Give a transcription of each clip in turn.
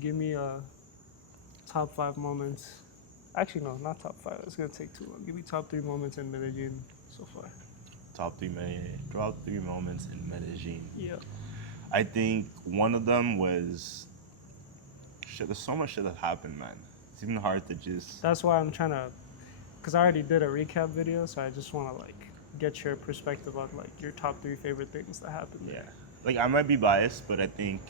give me top 5 moments. Actually, no, not top five. It's gonna take too long. Give me top 3 moments in Medellin so far. Top three moments in Medellin. Yeah. I think one of them was shit. There's so much shit that happened, man. It's even hard to just. That's why I'm trying to, cause I already did a recap video, so I just want to like get your perspective on like your top 3 favorite things that happened Yeah. there. Like I might be biased, but I think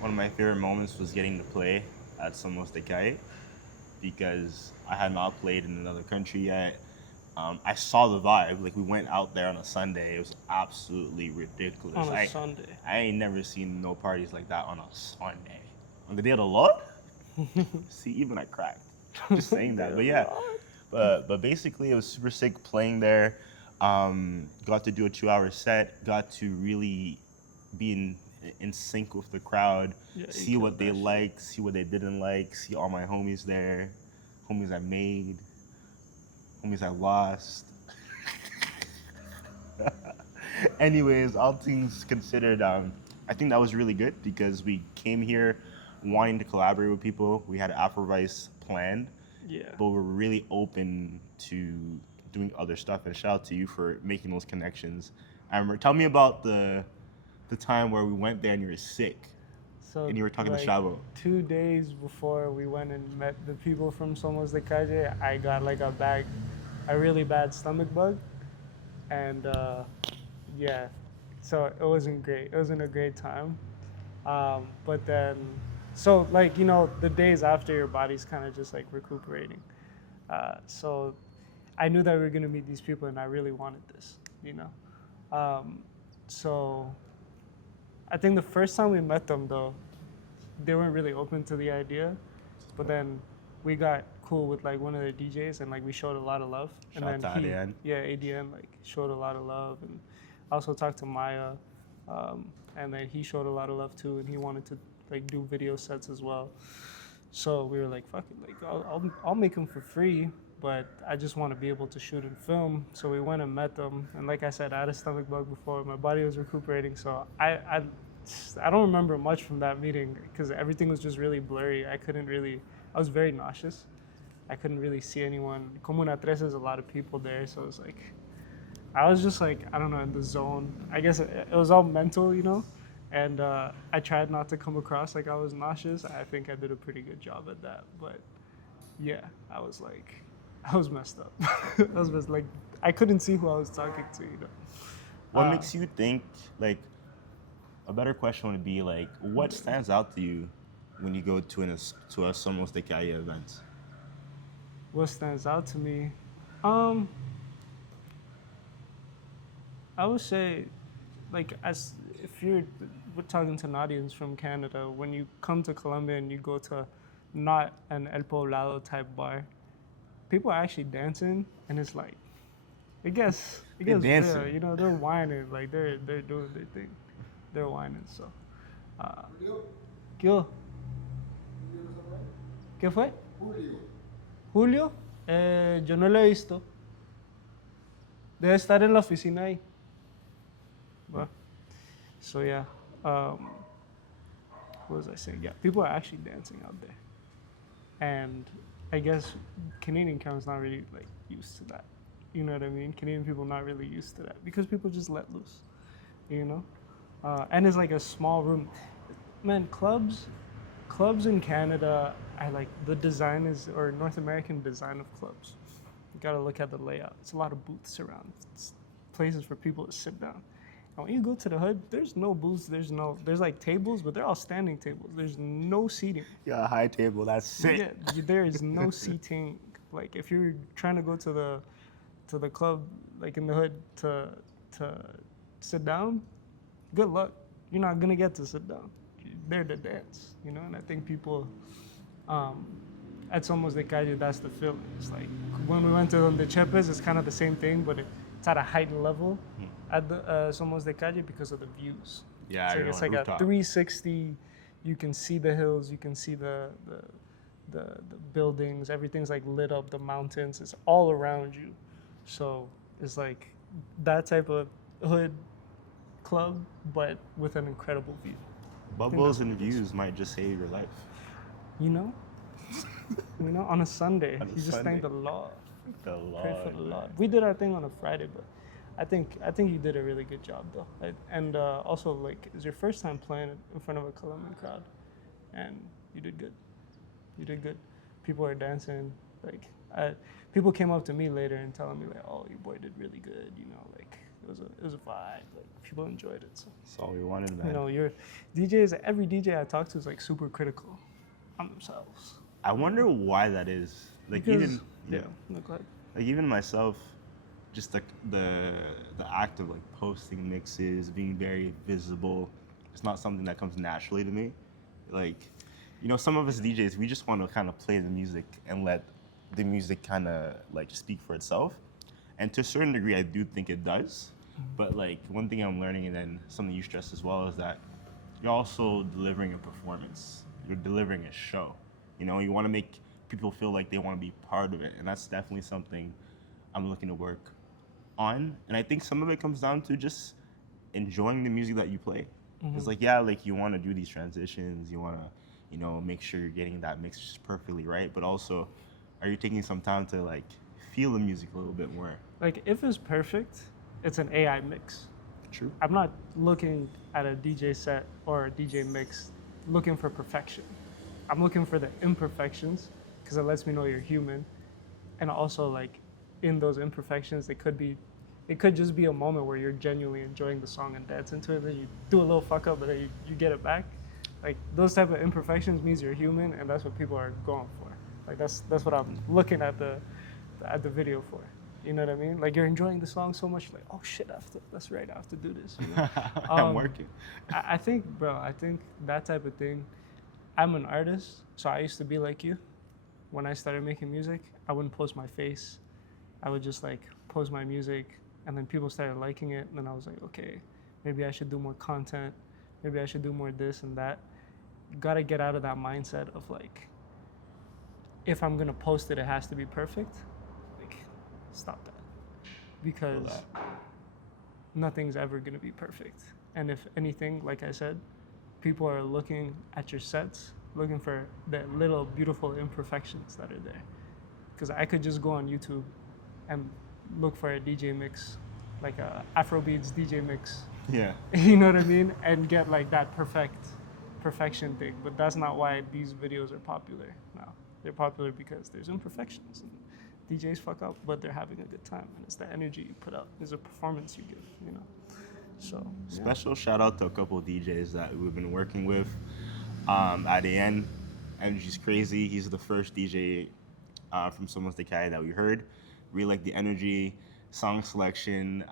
one of my favorite moments was getting to play at Somos de Cali because I had not played in another country yet. I saw the vibe. Like we went out there on a Sunday. It was absolutely ridiculous. On a Sunday. I ain't never seen no parties like that on a Sunday. On the day of the Lord? See, even I cracked. Just saying that. But yeah. But basically it was super sick playing there. Got to do a 2-hour set. Got to really be in sync with the crowd. Yeah, see what they liked, see what they didn't like, see all my homies there, homies I made, homies I lost. Anyways, all things considered, I think that was really good because we came here wanting to collaborate with people. We had Afrovice planned, Yeah. but we're really open to doing other stuff. And shout out to you for making those connections. I remember, tell me about the time where we went there and you were sick. So And you were talking to like, Shabo. 2 days before we went and met the people from Somos de Calle, I got like a really bad stomach bug, and yeah, so it wasn't great. It wasn't a great time. But then, so like the days after your body's kind of just like recuperating. So I knew that we were gonna meet these people, and I really wanted this, So I think the first time we met them, though, they weren't really open to the idea. But then we got cool with like one of their DJs, and like we showed a lot of love. And Shout then out to ADN. yeah, ADN like showed a lot of love, and I also talked to Maya, and then he showed a lot of love too, and he wanted to like do video sets as well. So we were like, fuck it, like I'll make them for free, but I just want to be able to shoot and film. So we went and met them, and like I said, I had a stomach bug before. My body was recuperating, so I don't remember much from that meeting because everything was just really blurry. I was very nauseous. I couldn't really see anyone. Comuna Tres is a lot of people there, so it was like, I was just like, I don't know, in the zone. I guess it was all mental, and I tried not to come across like I was nauseous. I think I did a pretty good job at that, but yeah, I was messed up. Like, I couldn't see who I was talking to, What makes you think, like, a better question would be, like, what stands out to you when you go to a Somos de Calle event? What stands out to me? I would say, like, if we're talking to an audience from Canada, when you come to Colombia and you go to not an El Poblado type bar, people are actually dancing, and it's like, it gets dancing. real, they're whining, like they're doing their thing, they're whining. So, ¿qué? ¿Qué fue? Julio, yo no lo he visto. Debe estar en la oficina ahí. Well, so yeah, what was I saying? Yeah, people are actually dancing out there, and I guess Canadian crowd's not really like used to that. You know what I mean? Canadian people not really used to that because people just let loose, and it's like a small room. Man, clubs in Canada, I like the design or North American design of clubs. You gotta look at the layout. It's a lot of booths around. It's places for people to sit down. And when you go to the hood, there's no booths. There's like tables, but they're all standing tables. There's no seating. Yeah, a high table. That's it. Yeah, there is no seating. Like if you're trying to go to the club, like in the hood, to sit down, good luck. You're not gonna get to sit down. You're there to dance, And I think people, at Somos de Calle, that's the feeling. It's like when we went to the Chepes, it's kind of the same thing, but it's at a heightened level at the Somos de Calle because of the views. Yeah, it's like a 360. You can see the hills, you can see the buildings. Everything's like lit up. The mountains, it's all around you. So it's like that type of hood club, but with an incredible view. Bubbles and views might just save your life. You know, on a Sunday, On a you just Sunday. thank the Lord, The pray for Lord, the man. Lord. We did our thing on a Friday, but I think you did a really good job though. And also, like, it's your first time playing in front of a Colombian crowd, and you did good. You did good. People are dancing. Like, people came up to me later and telling me like, "Oh, your boy did really good." You know, like it was a vibe. Like people enjoyed it. So That's all we wanted, man. you know, your DJs. Every DJ I talk to is like super critical on themselves. I wonder why that is. Like Because even yeah, no, go ahead. like even myself, just like the act of like posting mixes, being very visible, it's not something that comes naturally to me. Like, you know, some of us DJs, we just want to kind of play the music and let the music kind of like speak for itself. And to a certain degree, I do think it does. But like one thing I'm learning, and then something you stress as well, is that you're also delivering a performance. You're delivering a show. You know, you want to make people feel like they want to be part of it, and that's definitely something I'm looking to work on. And I think some of it comes down to just enjoying the music that you play. It's like, yeah, like you want to do these transitions, you want to, you know, make sure you're getting that mix just perfectly right, but also, are you taking some time to like feel the music a little bit more? Like if it's perfect, it's an AI mix. True. I'm not looking at a DJ set or a DJ mix looking for perfection. I'm looking for the imperfections because it lets me know you're human. And also like in those imperfections, it could just be a moment where you're genuinely enjoying the song and dancing to it. Then you do a little fuck up, but then you get it back. Like those type of imperfections means you're human, and that's what people are going for. Like that's what I'm looking at the video for. You know what I mean? Like you're enjoying the song so much, like, oh shit, that's right, I have to do this. You know? I'm working. I think, bro, I think that type of thing. I'm an artist, so I used to be like you. When I started making music, I wouldn't post my face. I would just like post my music, and then people started liking it. And then I was like, okay, maybe I should do more content. Maybe I should do more this and that. Gotta get out of that mindset of like, if I'm gonna post it, it has to be perfect. Like, stop that. Because nothing's ever gonna be perfect. And if anything, like I said, people are looking at your sets, looking for the little beautiful imperfections that are there. Because I could just go on YouTube and look for a DJ mix, like a Afrobeats DJ mix. Yeah. You know what I mean? And get like that perfection thing. But that's not why these videos are popular now. They're popular because there's imperfections. And DJs fuck up, but they're having a good time. And it's the energy you put out. It's a performance you give, you know? So, yeah. Special shout out to a couple of DJs that we've been working with. At the end, energy's crazy. He's the first DJ from Someone's the Cali that we heard. Really like the energy, song selection,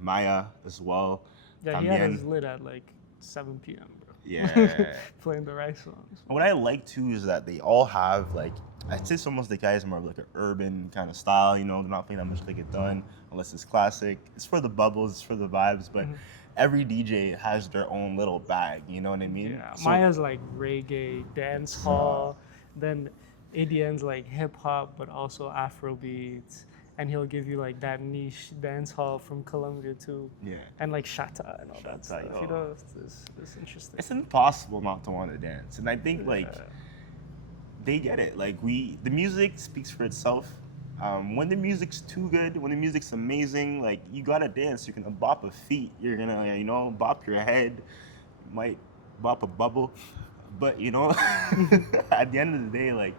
Maya as well. Yeah, he had his lid at like 7 p.m., bro. Yeah. Playing the right songs. What I like too is that they all have like, I'd say Someone's the Cali is more of like an urban kind of style. You know, they're not playing that much like it done unless it's classic. It's for the bubbles, it's for the vibes, but every DJ has their own little bag. You know what I mean? Yeah, Maya's like reggae, dance hall, then ADN's like hip hop, but also Afro beats. And he'll give you like that niche dance hall from Colombia too. Yeah. And like Shatta and all that Shatta, stuff. yo. You know, it's interesting. It's impossible not to want to dance. And I think like they get it. Like the music speaks for itself. When the music's too good, when the music's amazing, like you gotta dance. You're gonna bop a feet. You're gonna, you know, bop your head. You might bop a bubble. But you know, at the end of the day, like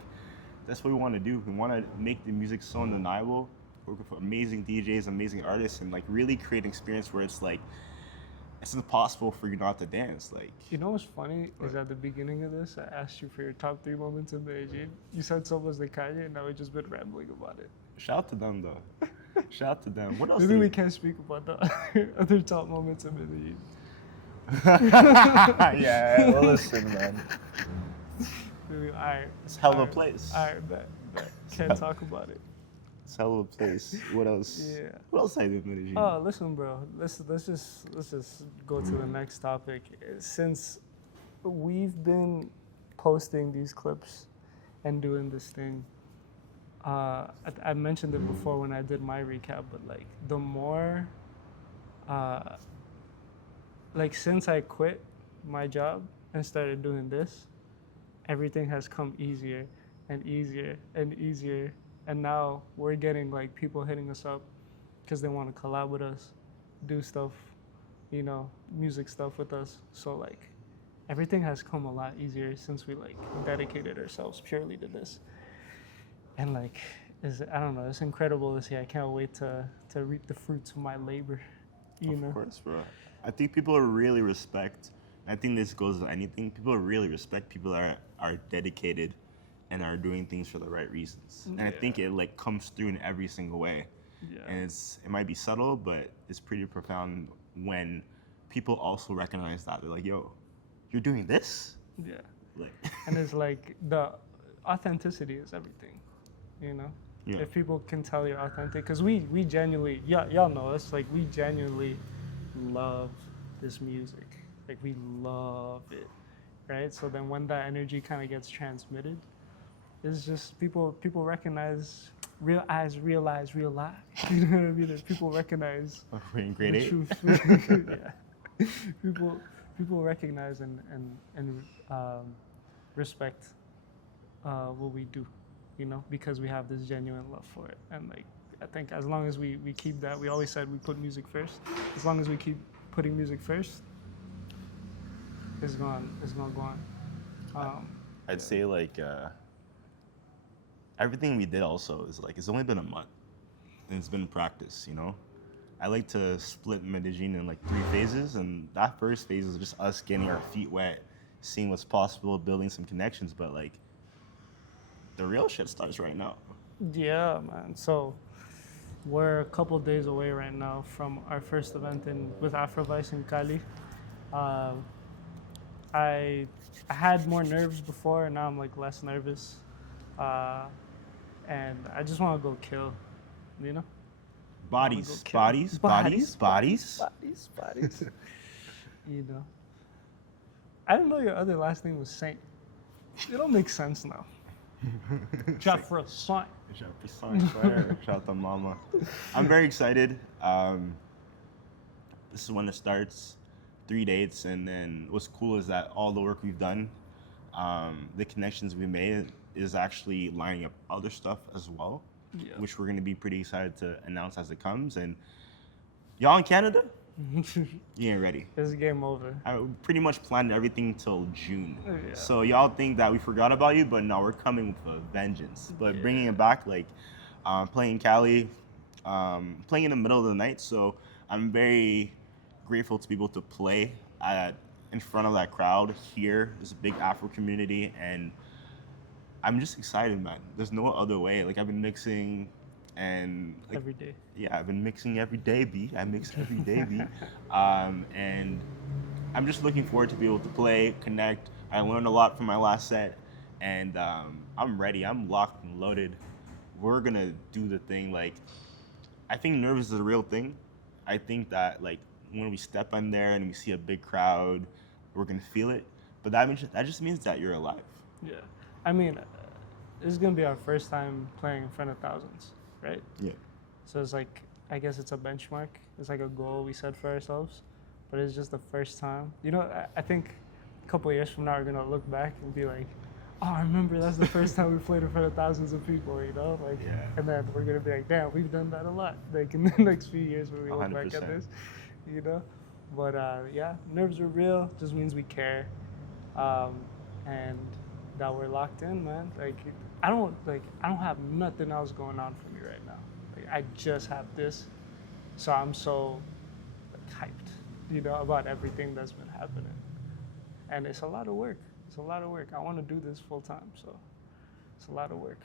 that's what we want to do. We want to make the music so undeniable. Work with amazing DJs, amazing artists, and like really create an experience where it's like it's impossible for you not to dance. Like, you know what's funny is at the beginning of this, I asked you for your top 3 moments in Medellin. You said Someone's the Kanye, and now we've just been rambling about it. shout out to them though. Shout out to them. What else? Maybe we can't speak about the other top moments in Medellin. Yeah, well, listen, man. Maybe, all right. It's hell of a place. All right, bet. Can't talk about it. It's hell of a place. What else? Yeah. What else I do in Medellin? Oh, listen, bro. Let's just go to the next topic. Since we've been posting these clips and doing this thing, I mentioned it before when I did my recap, but like the more, like since I quit my job and started doing this, everything has come easier and easier and easier. And now we're getting like people hitting us up because they want to collab with us, do stuff, music stuff with us. So like everything has come a lot easier since we like dedicated ourselves purely to this. And like I don't know, it's incredible to see. I can't wait to reap the fruits of my labor. Of course, bro. I think people really respect. I think this goes with anything. People really respect people that are dedicated and are doing things for the right reasons. And I think it like comes through in every single way. Yeah. And it might be subtle, but it's pretty profound when people also recognize that. They're like, yo, you're doing this? Yeah. Like And it's like the authenticity is everything, Yeah. If people can tell you're authentic, because we genuinely, y'all know us, like we genuinely love this music. Like we love it, right? So then when that energy kind of gets transmitted, it's just people recognize real eyes realize real lies. You know what I mean? If people recognize we're in grade the 8. truth. Yeah. People recognize and respect what we do, because we have this genuine love for it. And like I think as long as we keep that, we always said we put music first. As long as we keep putting music first, it's gonna go on. I'd say like everything we did also is like it's only been a month and it's been practice. I like to split Medellin in like 3 phases, and that first phase is just us getting our feet wet, seeing what's possible, building some connections. But like the real shit starts right now. Yeah, man. So we're a couple days away right now from our first event with Afrovice in Cali. I had more nerves before, and now I'm like less nervous. And I just want to go kill, Bodies. I didn't know your other last name was Saint. It don't make sense now. Jafra Saint. Shout out to mama. I'm very excited. This is when it starts. 3 dates, and then what's cool is that all the work we've done, the connections we made, is actually lining up other stuff as well, which we're going to be pretty excited to announce as it comes. And y'all in Canada, you ain't ready. It's game over. I pretty much planned everything till June. Yeah. So y'all think that we forgot about you, but no, we're coming with a vengeance. But bringing it back, like playing in Cali, playing in the middle of the night. So I'm very grateful to be able to play in front of that crowd here. There's a big Afro community, and I'm just excited, man. There's no other way. Like I've been mixing, and like, every day. Yeah, I've been mixing every day, B. I mix every day, B. And I'm just looking forward to be able to play, connect. I learned a lot from my last set, and I'm ready. I'm locked and loaded. We're gonna do the thing. Like, I think nerves is a real thing. I think that like when we step in there and we see a big crowd, we're gonna feel it. But that just means that you're alive. Yeah, I mean, this is gonna be our first time playing in front of thousands, right? Yeah. So it's like, I guess it's a benchmark. It's like a goal we set for ourselves, but it's just the first time. I think a couple of years from now we're gonna look back and be like, oh, I remember that's the first time we played in front of thousands of people, like, Yeah. And then we're gonna be like, damn, we've done that a lot, like in the next few years when we look back at 100%. this, But yeah, nerves are real. Just means we care, and that we're locked in, man. Like, I don't have nothing else going on for me right now. Like, I just have this, so I'm so like, hyped, about everything that's been happening, and it's a lot of work. I want to do this full time, so it's a lot of work.